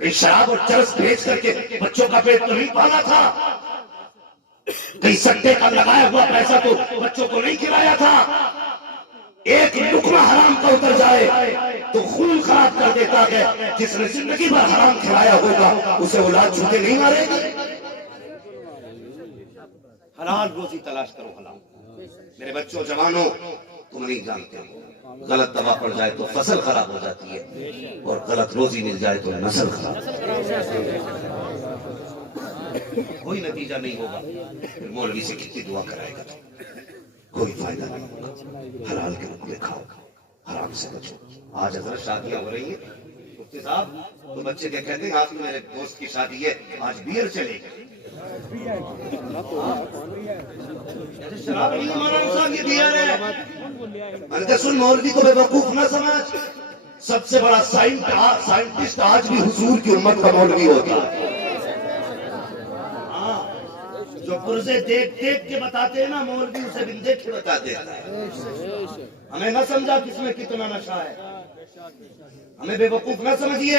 کہیں شراب اور چرس بھیج کر کے بچوں کا پیٹ تو نہیں پالا تھا، کہیں سٹے کا لگایا ہوا پیسہ تو بچوں کو نہیں کھلایا تھا۔ ایک لقمہ حرام کا اتر جائے تو خون خراب کر دیتا ہے، جس نے زندگی بھر حرام کھلایا ہوگا اسے اولاد جھوٹے نہیں مارے گی۔ حلال روزی تلاش کرو، حلال۔ میرے بچوں جوانوں، تم نہیں جانتے ہو، غلط دوا پڑ جائے تو فصل خراب ہو جاتی ہے، اور غلط روزی مل جائے تو نسل خراب ہو جاتی ہے۔ کوئی نتیجہ نہیں ہوگا، پھر مولوی سے کتنی دعا کرائے گا، کوئی فائدہ نہیں ہوگا۔ حلال کے رقبے کھاؤ، حرام سے بچو۔ آج حضرت شادیاں ہو رہی ہیں، مفتی صاحب تو بچے کیا کہتے ہیں، آج میرے دوست کی شادی ہے، آج بیئر چلے گی۔ شراب نہیں مولانا صاحب، یہ بیئر ہے۔ میں نے کہا سن مولوی کو بے وقوف نہ سمجھ، سب سے بڑا سائنٹسٹ آج بھی حضور کی امت کا مولوی ہوتا ہے۔ جو پرزے دیکھ دیکھ کے بتاتے ہیں نا، مولوی اسے بھی دیکھ کے بتاتے ہیں۔ ہمیں نہ سمجھا کس میں کتنا نشہ ہے، ہمیں بے وقوف نہ سمجھیے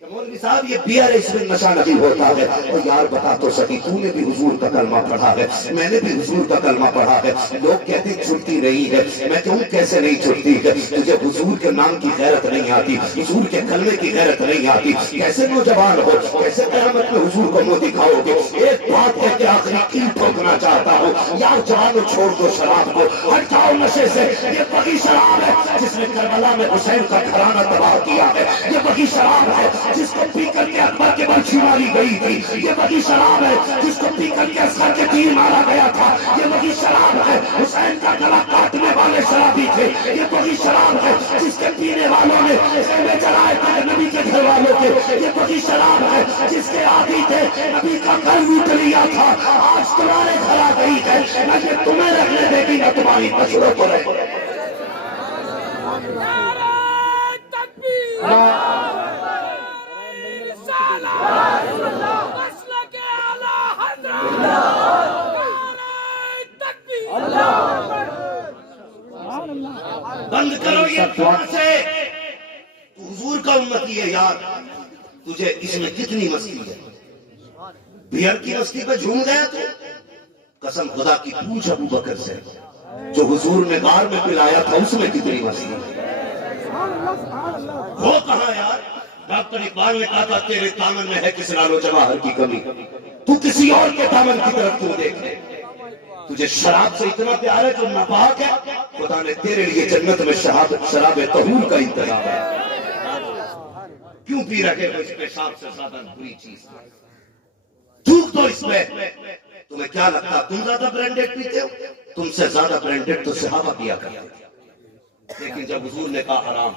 کہ مولوی صاحب یہ بیئر ہے، اس میں نشہ نہیں ہوتا ہے۔ اور یار بتا تو سکی، تو نے بھی حضور کا کلمہ پڑھا ہے، میں نے بھی حضور کا کلمہ پڑھا ہے، لوگ کہتے ہیں چھٹتی نہیں ہے، میں کہوں کیسے نہیں چھٹتی ہے؟ تجھے حضور کے نام کی غیرت نہیں آتی، حضور کے کلمے کی غیرت نہیں آتی، کیسے نوجوان ہو، کیسے قیامت میں حضور کو منہ دکھاؤ گے؟ ایک بات ہے کہ آخری کی ٹھوکنا چاہتا ہوں، یار جوانو چھوڑ دو شراب کو، ہٹ جاؤ نشے سے۔ یہ وہی شراب ہے جس نے کربلا میں حسین کا گھرانہ تباہ کیا ہے، یہ وہی شراب ہے جس کو پی کر کے اکبر کے برچھی ماری گئی تھی، یہ وہی شراب ہے جس کو پی کر کے اصغر کے تیر مارا گیا تھا، یہ وہی شراب ہے حسین کا گلا کاٹنے والے شرابی تھے، یہ وہی شراب ہے جس کے پینے والوں نے خیمے جلائے تھے نبی کے گھر والوں کے، یہ وہی شراب ہے جس کے عادی تھے نبی کا گھر لوٹ لیا تھا، آج تمہارے گھر آ گئی ہے، نہ یہ تمہیں رکھنے دے گی نہ تمہاری بچڑوں کو رکھنے دے گی۔ بند کرو یہ فن سے، تو حضور کا امتی ہے یار، تجھے اس میں کتنی مستی ہے؟ بیئر کی مستی پہ جھوم گیا تو قسم خدا کی پوچھ ابو بکر سے، جو حضور نے غار میں پلایا تھا اس میں کتنی مستی ہے؟ وہ کہاں یار؟ ڈاکٹر اقبال نے کہا تھا تیرے دامن میں ہے کس لال و جواہر کی کمی، تو کسی اور کے دامن کی طرف کیوں دیکھ لے؟ تجھے شراب سے اتنا پیار ہے جو ناپاک ہے، خدا نے تیرے لیے جنت میں شراب طہور کا انتظام ہے، کیوں پی رہے ہو اس پیشاب سے زیادہ بری چیز؟ تھوک دو اس میں۔ تمہیں کیا لگتا تم زیادہ برینڈڈ پیتے ہو؟ تم سے زیادہ برینڈڈ تو صحابہ پیا کرتے تھے، لیکن جب حضور نے کہا حرام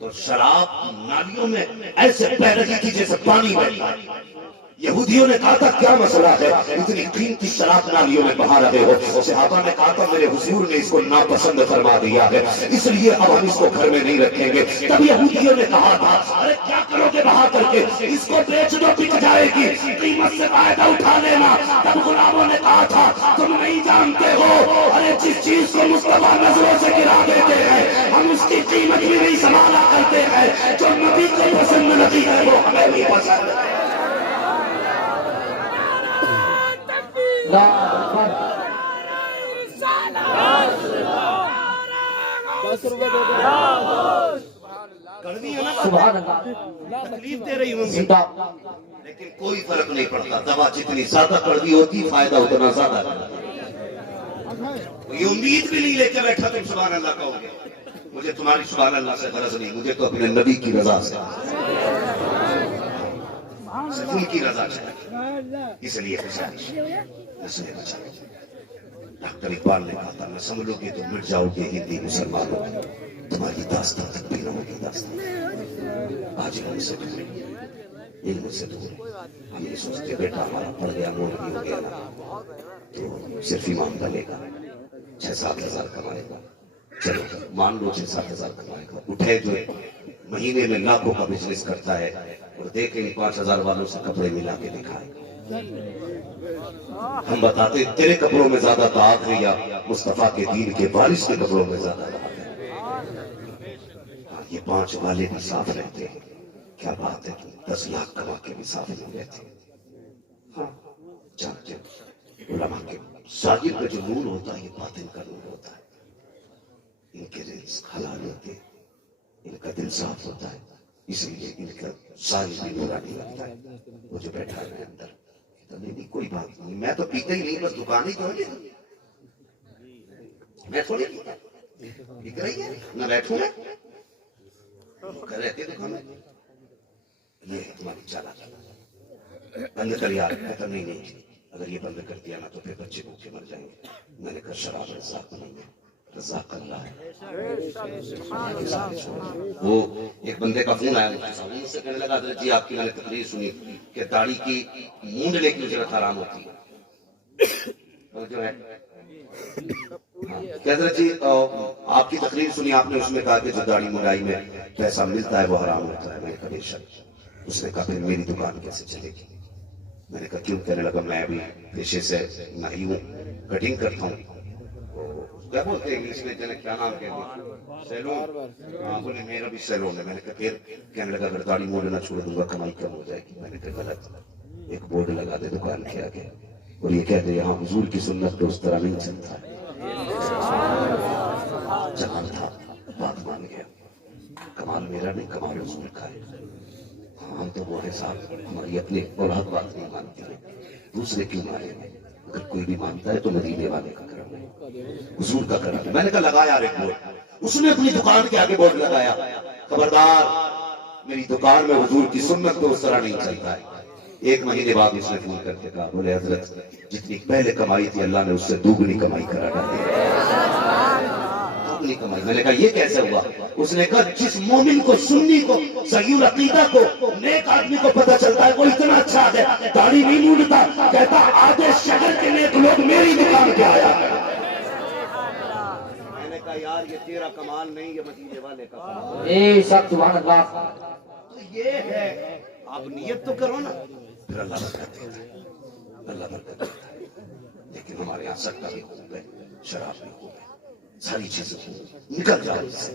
تو شراب نالیوں میں ایسے بہہ رہی تھی جیسے پانی بہتا ہے۔ یہودیوں نے کہا تھا کیا مسئلہ ہے، اتنی قیمتی شراب نالیوں میں بہا رہے ہو؟ صحابہ نے کہا تھا میرے حضور نے اس کو ناپسند فرما دیا ہے، اس لیے اب ہم اس کو گھر میں نہیں رکھیں گے۔ تب یہودیوں نے کہا تھا ارے کیا کرو گے بہا کر کے، اس کو بیچ دو بک جائے گی، قیمت سے فائدہ اٹھا لینا۔ تب غلاموں نے کہا تھا تم نہیں جانتے ہو، ارے جس چیز کو مصطفیٰ نظروں سے گرا دیتے ہیں ہم اس کی قیمت بھی نہیں سنبھالا کرتے ہیں، جو نبی کو پسند نہیں ہے وہ ہمیں بھی پسند ہے۔ تکلیف دے رہی ہوں لیکن کوئی فرق نہیں پڑتا، دوا جتنی زیادہ کڑوی ہوتی فائدہ اتنا زیادہ یہ امید بھی نہیں لے کے بیٹھا تم سبحان اللہ کہو گے۔ مجھے تمہاری سبحان اللہ سے غرض نہیں، مجھے تو اپنے نبی کی رضا سے ان کی رضا چاہیے، اس لیے ڈاکٹر اقبال نے کہا تھا نہ سمجھو گے تو مٹ جاؤ گے ہندی مسلمانوں، تمہاری داستان تک بھی نہ ہوگی داستان۔ آج ہم سے دور علم سے دور، ہم یہ سوچتے بیٹا ہمارا پڑھ گیا مولوی ہو گیا تو صرف ایمان ڈالے گا، 6-7 ہزار کمائے گا، چلو مان لو 6-7 ہزار کمائے گا، اٹھے جو مہینے میں لاکھوں کا بزنس کرتا ہے اور دیکھیں 5,000 والوں سے کپڑے ملا کے دکھائے گا۔ ہم بتاتے تیرے کپڑوں میں زیادہ داغ ہے یا مصطفیٰ کے دین کے وارث کے کپڑوں میں زیادہ داغ ہے؟ یہ 5 والے بھی صاف رہتے ہیں، کیا بات ہے، 10 لاکھ کما کے بھی صاف نہیں رہتے. ہاں جانتے ہیں علماء کے ظاہر کا جو نور ہوتا ہے یہ باطن کا نور ہوتا ہے. ان کے رزق حلال ہوتے ہیں، ان کا دل صاف ہوتا ہے، اس لیے ان کا ظاہر بھی نورانی لگتا ہے. وہ جو بیٹھا ہے اندر نہیں کوئی بات نہیں، میں تو پیتا ہی نہیں، بس دکان ہی تو ہے، میں تھوڑی بک رہی ہے نہ بیٹھوں میں رہتے دکان میں. یہ ہے تمہاری چالاکی. بند کر یار. کہتا نہیں نہیں، اگر یہ بند کر دیا نا تو پھر بچے بھوکے مر جائیں گے. میں نے کہا شراب رزاق نہیں ہے، رزاق اللہ ہے. وہ ایک بندے کا فون آیا مجھ سے کہنے لگا حضرت جی آپ کی میں نے تقریر سنی کہ داڑھی کی مونڈنے کی اجرت حرام ہوتی ہے. جو ہے حضرت جی آپ کی تقریر سنی، آپ نے اس میں کہا کہ جو داڑھی منڈائی میں پیسہ ملتا ہے وہ حرام ہوتا ہے. میں نے کہا بے شک. اس نے کہا پھر میری دکان کیسے چلے گی؟ میں نے کہا کیوں؟ کہنے لگا میں ابھی پیشے سے نہیں ہوں، کٹنگ کرتا ہوں. کیا بولتے ہیں انگلش میں جنہیں کیا نام کہتے ہیں؟ سیلون. ہاں بولے میرا بھی سیلون ہے. میں نے کہا پھر؟ کہنے لگا اگر داڑھی مونڈنا چھوڑ دوں گا کمائی کم ہو جائے گی. میں نے کہا غلط. ایک بورڈ لگا دے دکان کے آگے اور یہ کہہ دے یہاں حضور کی سنت تو اس طرح نہیں چلتا ہے. جہاں تھا بات مان گیا. کمال میرا نہیں، کمال حضور کا ہے. ہم تو وہ ہے صاحب، ہماری اپنی اولاد بات نہیں مانتی ہے، دوسرے کیوں مانیں گے؟ اگر کوئی بھی مانتا ہے تو مدینے والے کا کرم ہے، حضور کا کرم ہے. میں نے کہا لگایا ایک بورڈ. اس نے اپنی دکان کے آگے بورڈ لگایا خبردار میری دکان میں حضور کی سنت تو اس طرح نہیں چلتا ہے. 1 مہینے بعد اس نے فون کر کے کہا بولے حضرت جتنی پہلے کمائی تھی اللہ نے اس سے دوگنی کمائی کرا ڈالی. کمائی. میں نے کہا یہ کیسے ہوا؟ اس نے کہا جس مومن کو، سنی کو، صحیح العقیدہ کو، نیک آدمی کو پتہ چلتا ہے وہ اتنا اچھا ہے داڑھی نہیں مونڈتا، کہتا آدھے شہر کے نیک لوگ میری دکان پہ آیا. میں نے کہا یار یہ تیرا کمال نہیں، یہ مدینے والے کا کمال. اے سب سبحان اللہ. تو یہ ہے آپ نیت تو کرو نا، پھر اللہ برکت دیتا ہے، اللہ برکت دیتا ہے. لیکن ہمارے یہاں سکہ بھی خوب ہے، شراب بھی خوب ہے، ساری چیزیں نکل جاؤ اس سے.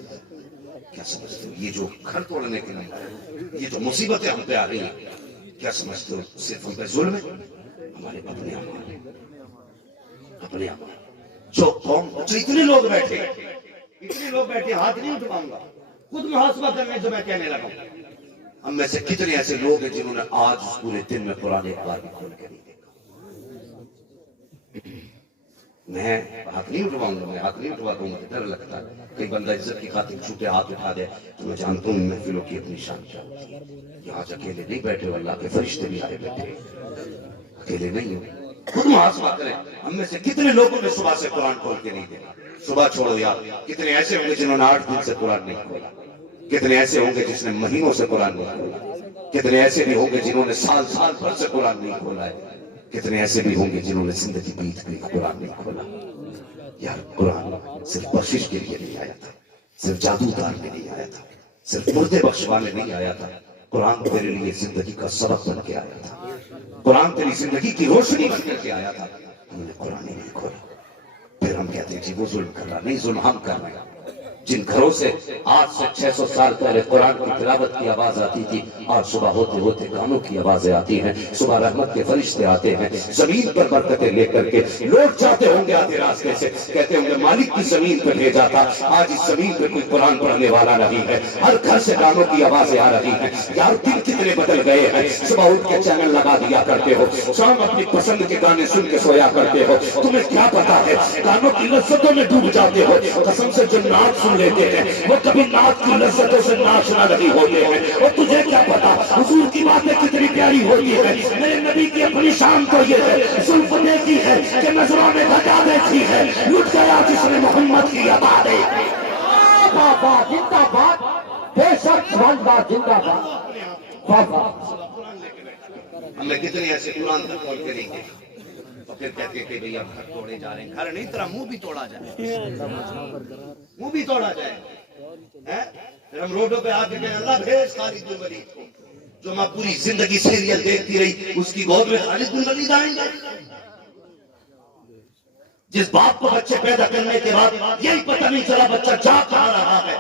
کیا سمجھتے ہو یہ جو گھر توڑنے کے لیے یہ جو مصیبتیں ہم پہ آ رہی ہیں، کیا سمجھتے ہو صرف ہم پہ ظلم ہے؟ ہمارے اپنے اعمال ہیں، اپنے اعمال. جو قوم اتنے لوگ بیٹھے، اتنے لوگ بیٹھے، ہاتھ نہیں اٹھاؤں گا، خود محاسبہ کرنے جو میں کہنے لگا ہوں. ہم میں سے کتنے ایسے لوگ ہیں جنہوں نے آج اس پورے دن میں قرآن ایک بار بھی کھول کے نہیں دیکھا؟ میں ہاتھ نہیں اٹھواؤں گا، میں ہاتھ نہیں اٹھواتا ہوں. مجھے ڈر لگتا ہے کئی بندہ عزت کی خاطر چھوٹے ہاتھ اٹھا دے تو میں جانتا ہوں محفلوں کی اپنی شان کیا ہوتی ہے. یہاں اکیلے نہیں بیٹھے، اللہ کے فرشتے بھی آئے بیٹھے، اکیلے نہیں ہو. خود محاسبہ کریں. ہم میں سے کتنے لوگوں نے صبح سے قرآن کھول کے نہیں دیکھا؟ صبح چھوڑو یار، کتنے ایسے ہوں گے جنہوں نے 8 دن سے قرآن نہیں کھولا، کتنے ایسے ہوں گے جس نے مہینوں سے قرآن نہیں کھولا، کتنے ایسے بھی ہوں گے جنہوں نے سال بھر سے قرآن نہیں کھولا ہے، کتنے ایسے بھی ہوں گے جنہوں نے زندگی بیت گئی قرآن نہیں کھولا. یار قرآن صرف بخشش کے لیے نہیں آیا تھا، صرف جادو اتارنے نہیں آیا تھا، صرف مردے بخشوانے نہیں آیا تھا. قرآن تیرے لیے زندگی کا سبق بن کے آیا تھا، قرآن تیری زندگی کی روشنی بن کر کے آیا تھا. ہم نے قرآن ہی نہیں کھولا. پھر ہم کہتے ہیں جی وہ ظلم کر رہا. نہیں، ظلم ہم کر رہے ہیں. جن گھروں سے آج سے 600 سال پہلے قرآن کی تلاوت کی آواز آتی تھی، آج صبح ہوتے ہوتے گانوں کی آوازیں آتی ہیں. صبح رحمت کے فرشتے آتے ہیں زمین پر برکتیں لے کر کے. لوٹ جاتے ہوں گے آدھے راستے سے، کہتے ہوں گے مالک کی زمین پہ بھیجا تھا. آج اس زمین پہ کوئی قرآن پڑھنے والا نہیں ہے، ہر گھر سے گانوں کی آوازیں آ رہی ہیں. یار دن کتنے بدل گئے ہیں. صبح اٹھ کے چینل لگا دیا کرتے ہو، شام اپنی پسند کے گانے سن کے سویا کرتے ہو. تمہیں کیا پتا ہے گانوں کی لذتوں میں ڈوب جاتے ہو. قسم سے جو نعت سن لیتے ہیں وہ کبھی نعت کی لذتوں سے ناشنا نہیں ہوتے ہیں. اور تجھے کیا پتا حضور کی باتیں کتنی پیاری ہوتی ہے. میرے نبی کی اپنی شان تو یہ ہے، زلف دیکھی ہے کہ نظروں میں دھجا دیکھی ہے، لٹ گیا جس نے محمد کی عبادت. بابا زندہ باد، بے شک سبحان اللہ زندہ باد. بابا ہمیں کتنے ایسے قرآن تک کھول کے نہیں گئے اور پھر کہتے کہ بھئی اب گھر توڑے جا رہے ہیں. گھر نہیں، تیرا منہ بھی توڑا جائے، منہ بھی توڑا جائے. پھر ہم روڈوں پہ آ کے کہیں اللہ بھیج خالد بن ولید کو، جو ماں پوری زندگی سیریل دیکھتی رہی اس کی گود میں خالد بن ولید آئیں گے. جس باپ کو بچے پیدا کرنے کے بعد یہی پتہ نہیں چلا بچہ جا کہاں رہا ہے،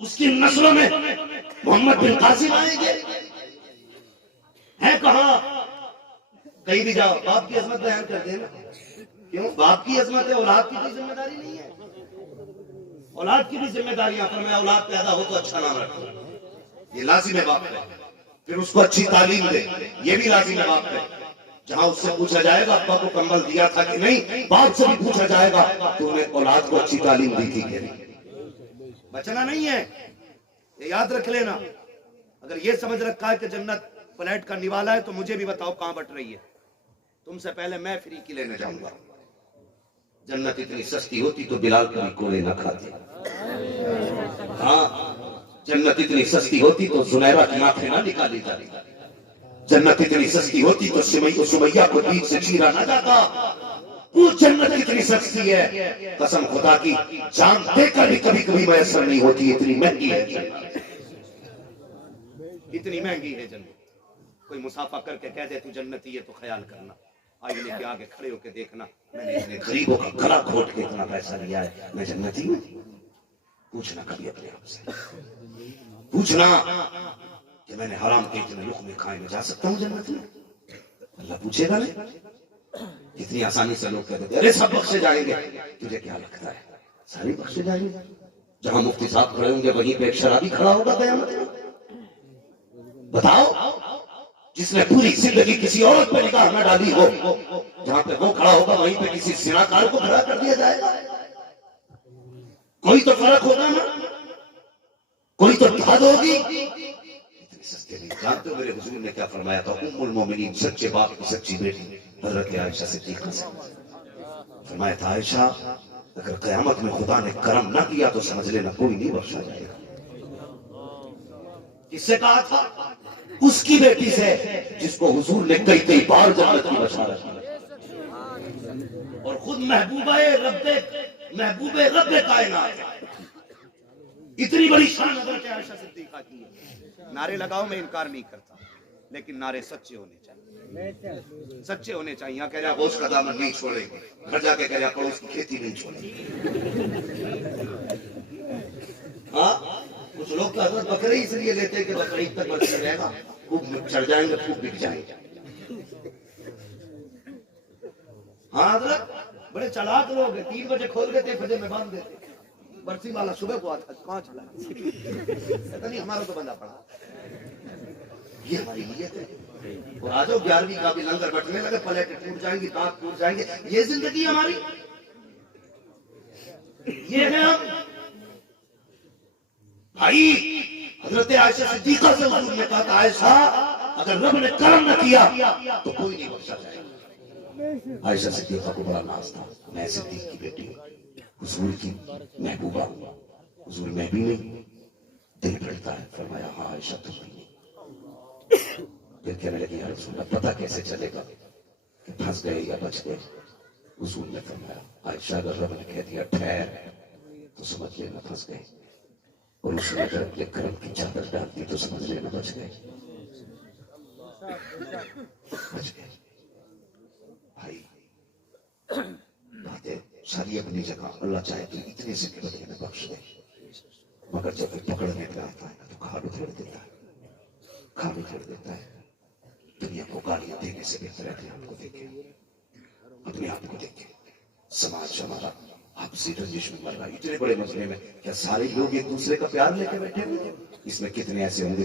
اس کی نسلوں میں محمد بن قاسم آئیں گے؟ ہے کہاں؟ کہیں بھی جاؤ باپ کی عظمت بیان کر دینا. کیوں؟ باپ کی عظمت ہے، اولاد کی کوئی ذمہ داری نہیں ہے. اولاد کی بھی ذمہ داریاں. فرمایا اولاد پیدا ہو تو اچھا نام رکھو، یہ لازم ہے باپ ہے. پھر اس کو اچھی تعلیم دے، یہ بھی لازم ہے باپ ہے. جہاں اس سے پوچھا جائے گا ابا کو کمبل دیا تھا کہ نہیں، باپ سے بھی پوچھا جائے گا تو نے اولاد کو اچھی تعلیم دی تھی کہ نہیں. بچنا نہیں ہے، یہ یاد رکھ لینا. اگر یہ سمجھ رکھا ہے کہ جنت فلیٹ کا نوالا ہے تو مجھے بھی بتاؤ کہاں بٹ رہی ہے. تم سے پہلے میں فری کی لینے جاؤں گا. جنت اتنی سستی ہوتی تو بلال کبھی کوڑے نہ کھاتے. ہاں، جنت اتنی سستی ہوتی تو زنیرہ کی آنکھیں نہ نکالی جاتی. جنت اتنی سستی ہوتی تو سمیہ کو بیچ سے چیرا نہ جاتا. وہ جنت اتنی سستی ہے، قسم خدا کی جان دے کر بھی کبھی کبھی میسر نہیں ہوتی. اتنی مہنگی ہے جنت، اتنی مہنگی ہے جنت. کوئی مسافہ کر کے کہہ دے تو جنتی ہے تو خیال کرنا، آئینے کے آگے کھڑے ہو کے دیکھنا میں نے اتنے غریبوں کا گلا گھونٹ کے اتنا پیسہ لیا ہے، میں جنتی ہوں. پوچھنا کبھی اپنے آپ سے، پوچھنا کہ میں نے حرام کے اتنے لقمے کھائے میں جا سکتا ہوں جنت میں؟ اللہ پوچھے گا نہیں. اتنی آسانی سے لوگ کہتے ہیں ارے سب بخشے جائیں گے. تجھے کیا لگتا ہے سارے بخشے جائیں گے؟ جہاں مفتی صاحب کھڑے ہوں گے وہیں پہ ایک شرابی کھڑا ہوگا قیامت میں. بتاؤ، جس نے پوری زندگی کسی عورت پہ نگاہ نہ ڈالی ہو، جہاں پہ وہ کھڑا ہوگا وہیں پہ کسی زناکار کو کھڑا کر دیا جائے گا. کوئی تو فرق ہوگا نا، کوئی تو حد ہوگی. اتنے سستے نہیں. جانتے ہو میرے حضور نے کیا فرمایا تھا؟ ام المومنین، سچے باپ کی سچی بیٹی حضرت عائشہ صدیقہ سے فرمایا تھا، عائشہ اگر قیامت میں خدا نے کرم نہ کیا تو سمجھ لینا کوئی نہیں بخشا جائے گا. کس سے کہا تھا؟ اس کی بیٹی سے جس کو حضور نے کئی کئی بار جنت کی بشارت کی، اور خود محبوب رب کائنات. اتنی بڑی شان حضرت عائشہ صدیقہ کی ہے. نعرے لگاؤ، میں انکار نہیں کرتا، لیکن نعرے سچے ہونے چاہیے. سچے ہونے چاہیے. یہاں کہہ رہا گوشت کا دامن نہیں چھوڑیں گے، گھر جا کے کہہ رہا پڑوس کی کھیتی نہیں چھوڑیں گے. ہاں، کچھ لوگ تو حضرت بکرے اس لیے لیتے کہ بکرے عید تک بچے رہے گا، خوب چڑھ جائیں گے، خوب بک جائیں گے. ہاں حضرت بڑے چلاک لوگ ہیں. 3 بجے کھول دیتے، فجر میں باندھ دیتے. برسی والا صبح کو آتا کہاں چلا کہتا نہیں ہمارا تو بندہ پڑا. یہ ہماری نیت ہے. اور آ جاؤ 11ویں کا بھی لنگر بٹنے لگے، پلیٹ ٹوٹ جائیں گی، دانت ٹوٹ جائیں گے. یہ زندگی ہماری، یہ ہے ہم. بھائی حضرت عائشہ صدیقہ سے حضور نے کہا تھا، عائشہ اگر رب نے کرم نہ کیا تو کوئی نہیں بخشا جائے گا. عائشہ صدیقہ کو بڑا ناز تھا، میں صدیق کی بیٹی ہوں، حضور کی محبوبہ ہوں. حضور میں بھی نہیں، دل پھٹتا ہے. فرمایا ہاں عائشہ تم بھی نہیں. پھر کہنے لگی یا رسول اللہ پتہ کیسے چلے گا کہ پھنس گئے یا بچ گئے؟ حضور نے فرمایا عائشہ اگر رب نے کہہ دیا ٹھہر تو سمجھ لینا پھنس گئے، اور اس نے اگر اپنے کرم کی چادر ڈال دی تو سمجھ لینا بچ گئے. بچ گئے. بھائی باتیں ساری اپنی جگہ. اللہ چاہے تو اتنے سے کہ بدلے میں بخش دے، مگر جب وہ پکڑنے پہ آتا ہے نا تو کھال اکھڑ دیتا ہے، کھال اکھڑ دیتا ہے. دنیا کو گالیاں دینے سے بہتر ہے اپنے آپ کو دیکھیں، اپنے آپ کو دیکھیں. سماج ہمارا آپسی رنجش میں مر رہا ہے. اتنے بڑے مسئلے میں کیا سارے لوگ ایک دوسرے کا پیار لے کے بیٹھے ہوئے؟ اس میں کتنے ایسے ہوں گے